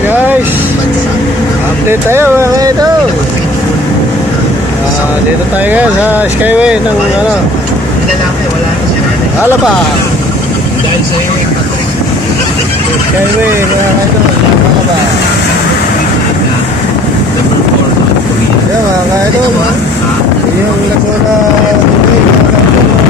guys, update tayo mga idol. Dito tayo guys sa Skyway ng ano, Alabang. Dahil sa iyo, Patrick. Skyway mga idol, Alabang. Number 4. Yan mga idol, yung Laguna tubig mga idol.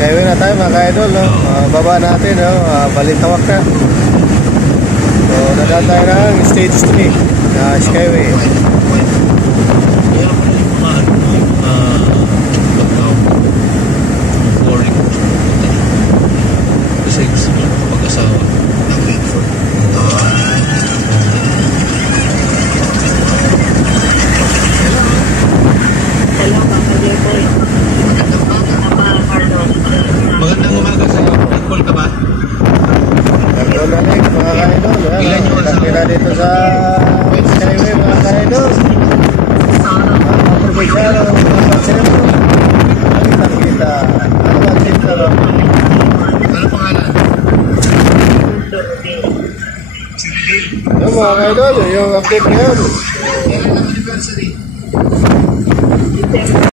Skyway na tayo mga idol, no? Baba natin, no? Balitawak na. So, nadaan tayo ng stage 3 na Skyway. Pag-asawa. Magandang umaga sa iyo. Nag-call ka ba? Nag-call na rin mga idol. Ilan yung asawa? Nakira dito sa Skyway mga idol. Provincial, mga kita. Ano ba kita? Ano pangalan? Yung mga idol, yung update ngayon. Kailan ang anniversary?